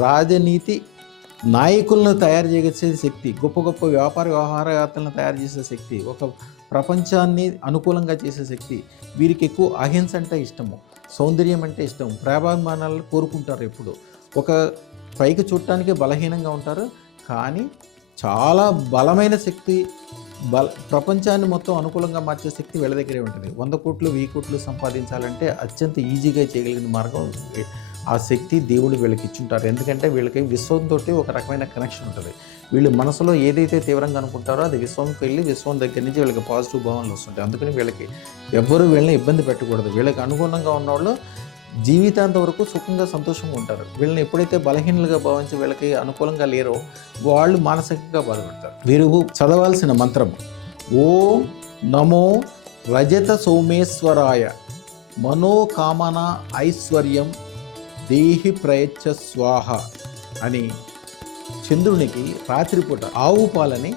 రాజనీతి నాయకులను తయారు చేసే శక్తి, గొప్ప గొప్ప వ్యవహారవేత్తలను తయారు చేసే శక్తి, ఒక ప్రపంచాన్ని అనుకూలంగా చేసే శక్తి. వీరికి ఎక్కువ అహింస అంటే ఇష్టము, సౌందర్యం అంటే ఇష్టం, ప్రేమాభిమానాలను కోరుకుంటారు. ఎప్పుడు ఒక పైకి చూడటానికి బలహీనంగా ఉంటారు, కానీ చాలా బలమైన శక్తి, ప్రపంచాన్ని మొత్తం అనుకూలంగా మార్చే శక్తి వీళ్ళ దగ్గరే ఉంటుంది. 100 కోట్లు 1000 కోట్లు సంపాదించాలంటే అత్యంత ఈజీగా చేయగలిగిన మార్గం ఆ శక్తి దేవుడు వీళ్ళకి ఇచ్చుంటారు. ఎందుకంటే వీళ్ళకి విశ్వంతో ఒక రకమైన కనెక్షన్ ఉంటుంది. వీళ్ళు మనసులో ఏదైతే తీవ్రంగా అనుకుంటారో అది విశ్వంకి వెళ్ళి విశ్వం దగ్గర నుంచి వీళ్ళకి పాజిటివ్ భావనలు వస్తుంటాయి. అందుకని వీళ్ళకి ఎవ్వరూ వీళ్ళని ఇబ్బంది పెట్టకూడదు. వీళ్ళకి అనుగుణంగా ఉన్నవాళ్ళు జీవితాంత వరకు సుఖంగా సంతోషంగా ఉంటారు. వీళ్ళని ఎప్పుడైతే బలహీనలుగా భావించి వీళ్ళకి అనుకూలంగా లేరో వాళ్ళు మానసికంగా బాధపడతారు. వీరు చదవాల్సిన మంత్రం ఓం నమో రజత సోమేశ్వరాయ మనోకామన ఐశ్వర్యం దేహి ప్రయచ్చ స్వాహ అని చంద్రునికి రాత్రిపూట ఆవు పాలని